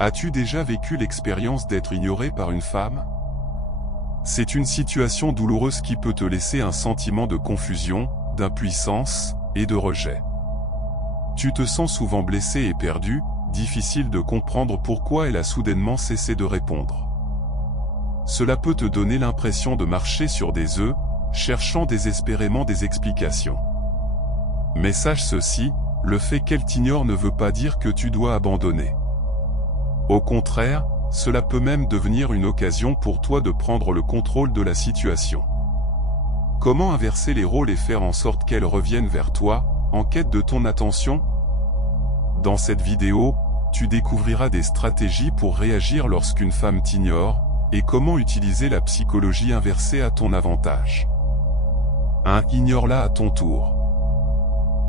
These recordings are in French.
As-tu déjà vécu l'expérience d'être ignoré par une femme? C'est une situation douloureuse qui peut te laisser un sentiment de confusion, d'impuissance et de rejet. Tu te sens souvent blessé et perdu, difficile de comprendre pourquoi elle a soudainement cessé de répondre. Cela peut te donner l'impression de marcher sur des œufs, cherchant désespérément des explications. Mais sache ceci, le fait qu'elle t'ignore ne veut pas dire que tu dois abandonner. Au contraire, cela peut même devenir une occasion pour toi de prendre le contrôle de la situation. Comment inverser les rôles et faire en sorte qu'elle revienne vers toi, en quête de ton attention? Dans cette vidéo, tu découvriras des stratégies pour réagir lorsqu'une femme t'ignore, et comment utiliser la psychologie inversée à ton avantage. Ignore-la à ton tour.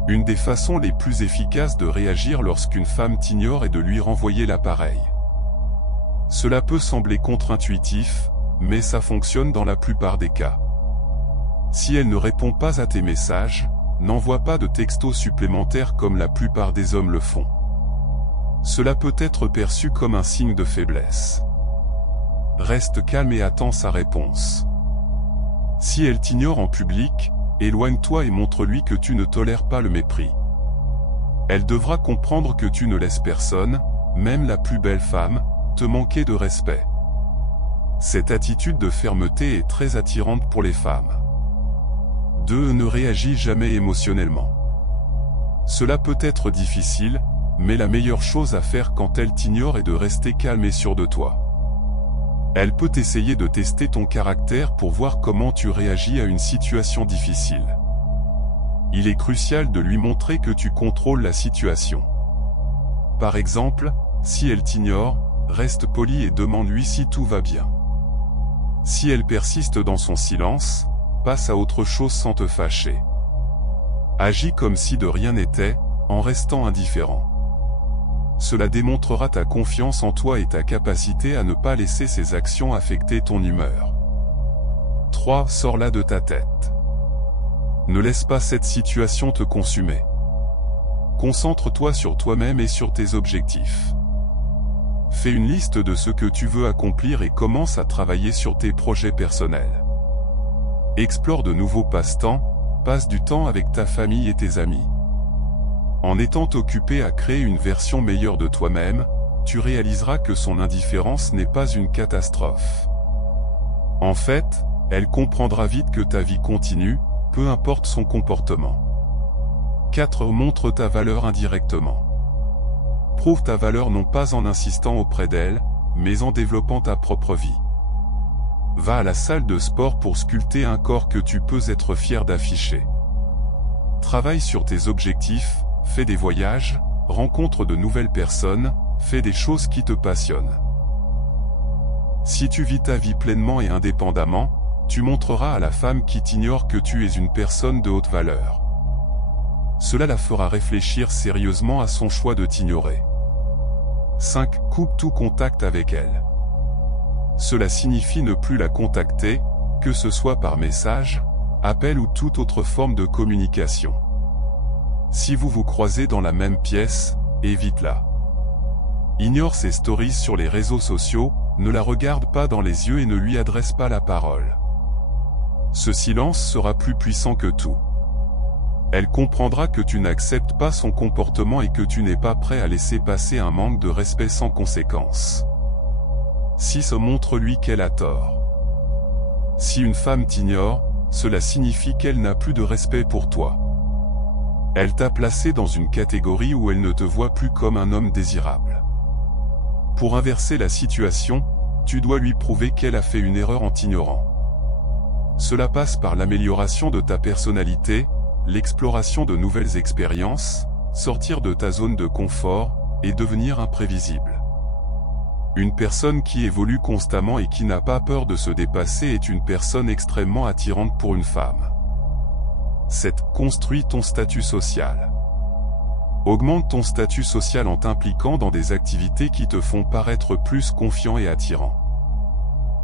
Une des façons les plus efficaces de réagir lorsqu'une femme t'ignore est de lui renvoyer l'appareil. Cela peut sembler contre-intuitif, mais ça fonctionne dans la plupart des cas. Si elle ne répond pas à tes messages, n'envoie pas de textos supplémentaires comme la plupart des hommes le font. Cela peut être perçu comme un signe de faiblesse. Reste calme et attends sa réponse. Si elle t'ignore en public, éloigne-toi et montre-lui que tu ne tolères pas le mépris. Elle devra comprendre que tu ne laisses personne, même la plus belle femme, te manquer de respect. Cette attitude de fermeté est très attirante pour les femmes. 2. Ne réagis jamais émotionnellement. Cela peut être difficile, mais la meilleure chose à faire quand elle t'ignore est de rester calme et sûr de toi. Elle peut essayer de tester ton caractère pour voir comment tu réagis à une situation difficile. Il est crucial de lui montrer que tu contrôles la situation. Par exemple, si elle t'ignore, reste poli et demande-lui si tout va bien. Si elle persiste dans son silence, passe à autre chose sans te fâcher. Agis comme si de rien n'était, en restant indifférent. Cela démontrera ta confiance en toi et ta capacité à ne pas laisser ses actions affecter ton humeur. 3. Sors-la de ta tête. Ne laisse pas cette situation te consumer. Concentre-toi sur toi-même et sur tes objectifs. Fais une liste de ce que tu veux accomplir et commence à travailler sur tes projets personnels. Explore de nouveaux passe-temps, passe du temps avec ta famille et tes amis. En étant occupé à créer une version meilleure de toi-même, tu réaliseras que son indifférence n'est pas une catastrophe. En fait, elle comprendra vite que ta vie continue, peu importe son comportement. 4. Montre ta valeur indirectement. Prouve ta valeur non pas en insistant auprès d'elle, mais en développant ta propre vie. Va à la salle de sport pour sculpter un corps que tu peux être fier d'afficher. Travaille sur tes objectifs, fais des voyages, rencontre de nouvelles personnes, fais des choses qui te passionnent. Si tu vis ta vie pleinement et indépendamment, tu montreras à la femme qui t'ignore que tu es une personne de haute valeur. Cela la fera réfléchir sérieusement à son choix de t'ignorer. 5. Coupe tout contact avec elle. Cela signifie ne plus la contacter, que ce soit par message, appel ou toute autre forme de communication. Si vous vous croisez dans la même pièce, évite-la. Ignore ses stories sur les réseaux sociaux, ne la regarde pas dans les yeux et ne lui adresse pas la parole. Ce silence sera plus puissant que tout. Elle comprendra que tu n'acceptes pas son comportement et que tu n'es pas prêt à laisser passer un manque de respect sans conséquence. 6. Montre-lui qu'elle a tort. Si une femme t'ignore, cela signifie qu'elle n'a plus de respect pour toi. Elle t'a placé dans une catégorie où elle ne te voit plus comme un homme désirable. Pour inverser la situation, tu dois lui prouver qu'elle a fait une erreur en t'ignorant. Cela passe par l'amélioration de ta personnalité, l'exploration de nouvelles expériences, sortir de ta zone de confort, et devenir imprévisible. Une personne qui évolue constamment et qui n'a pas peur de se dépasser est une personne extrêmement attirante pour une femme. 7. Construis ton statut social. Augmente ton statut social en t'impliquant dans des activités qui te font paraître plus confiant et attirant.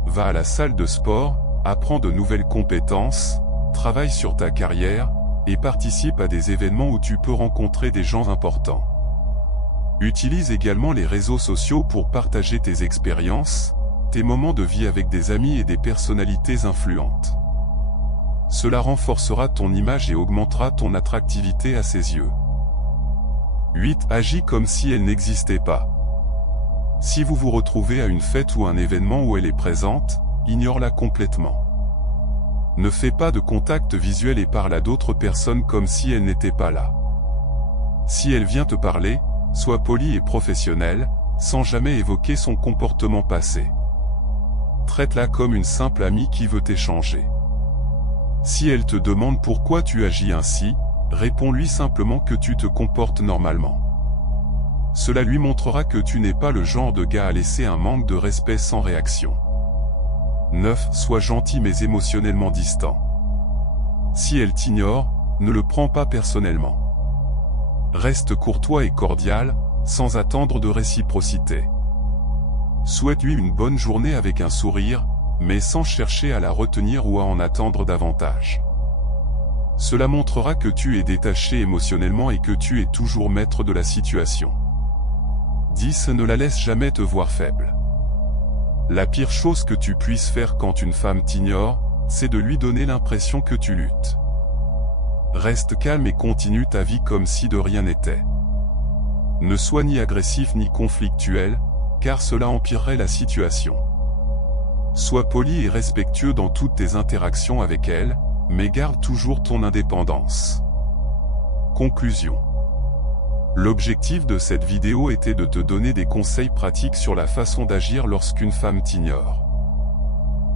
Va à la salle de sport, apprends de nouvelles compétences, travaille sur ta carrière, et participe à des événements où tu peux rencontrer des gens importants. Utilise également les réseaux sociaux pour partager tes expériences, tes moments de vie avec des amis et des personnalités influentes. Cela renforcera ton image et augmentera ton attractivité à ses yeux. 8. Agis comme si elle n'existait pas. Si vous vous retrouvez à une fête ou un événement où elle est présente, ignore-la complètement. Ne fais pas de contact visuel et parle à d'autres personnes comme si elle n'était pas là. Si elle vient te parler, sois poli et professionnel, sans jamais évoquer son comportement passé. Traite-la comme une simple amie qui veut échanger. Si elle te demande pourquoi tu agis ainsi, réponds-lui simplement que tu te comportes normalement. Cela lui montrera que tu n'es pas le genre de gars à laisser un manque de respect sans réaction. 9. Sois gentil mais émotionnellement distant. Si elle t'ignore, ne le prends pas personnellement. Reste courtois et cordial, sans attendre de réciprocité. Souhaite-lui une bonne journée avec un sourire, mais sans chercher à la retenir ou à en attendre davantage. Cela montrera que tu es détaché émotionnellement et que tu es toujours maître de la situation. 10. Ne la laisse jamais te voir faible. La pire chose que tu puisses faire quand une femme t'ignore, c'est de lui donner l'impression que tu luttes. Reste calme et continue ta vie comme si de rien n'était. Ne sois ni agressif ni conflictuel, car cela empirerait la situation. Sois poli et respectueux dans toutes tes interactions avec elle, mais garde toujours ton indépendance. Conclusion. L'objectif de cette vidéo était de te donner des conseils pratiques sur la façon d'agir lorsqu'une femme t'ignore.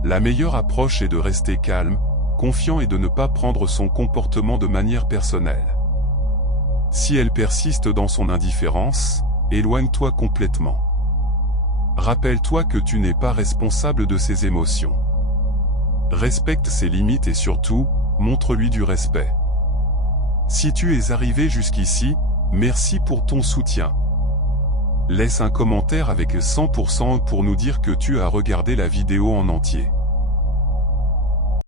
La meilleure approche est de rester calme, confiant et de ne pas prendre son comportement de manière personnelle. Si elle persiste dans son indifférence, éloigne-toi complètement. Rappelle-toi que tu n'es pas responsable de ses émotions. Respecte ses limites et surtout, montre-lui du respect. Si tu es arrivé jusqu'ici, merci pour ton soutien. Laisse un commentaire avec 100% pour nous dire que tu as regardé la vidéo en entier.